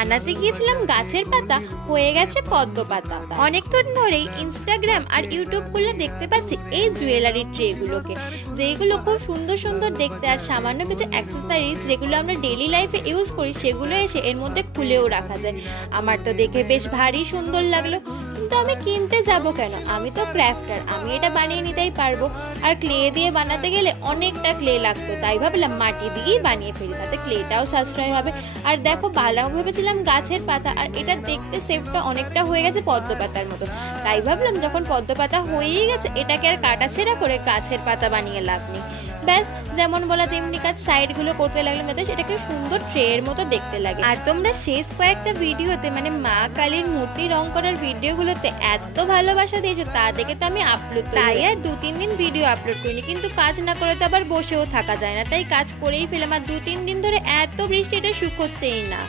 আনাতে গিয়েছিলাম গাছের পাতা, হয়ে গেছে পদ্ম পাতা। অনেকক্ষণ ধরেই ইনস্টাগ্রাম আর ইউটিউব খুলে দেখতে পাচ্ছি এই জুয়েলারি ট্রে গুলোকে, যেগুলো খুব সুন্দর সুন্দর দেখতে, আর সামান্য কিছু অ্যাক্সেসরিজ যেগুলো আমরা ডেইলি লাইফে ইউজ করি সেগুলো এসে এর মধ্যে খুলেও রাখা যায়। আমার তো দেখে বেশ ভারী সুন্দর লাগলো, কিন্তু আমি কিনতে যাব কেন? আমি তো ক্রাফটার, আমি এটা বানিয়ে নিতেই পারবো। আর ক্লে দিয়ে বানাতে গেলে অনেকটা ক্লে লাগতো, তাই ভাবলাম মাটি দিয়েই বানিয়ে ফেলি, তাতে ক্লেটাও সাশ্রয় হবে। আর দেখো, ভালো ভেবেছিলাম গাছের পাতা, আর এটা দেখতে শেপটা অনেকটা হয়ে গেছে পদ্ম পাতার মতো। তাই ভাবলাম যখন পদ্ম পাতা হয়েই গেছে, এটাকে আর কাটাছেড়া করে গাছের পাতা বানিয়ে লাভ নেই। ব্যাস, যেমন বলা তেমনি কাজ, সাইড গুলো করতে লাগলাম যাতে সেটাকে সুন্দর ট্রের মতো দেখতে লাগে। আর তোমরা শেষ কয়েকটা ভিডিওতে মানে মা কালীর মূর্তি রং করার ভিডিওগুলোতে এত ভালোবাসা দিয়েছো, তা দেখে তো আমি আপলোড, তাই আর 2-3 দিন ভিডিও আপলোড করিনি। কিন্তু কাজ না করে তো আবার বসেও থাকা যায় না, তাই কাজ করেই ফেলাম। আর 2-3 দিন ধরে এত বৃষ্টি, এটা শুকোচ্ছেই না।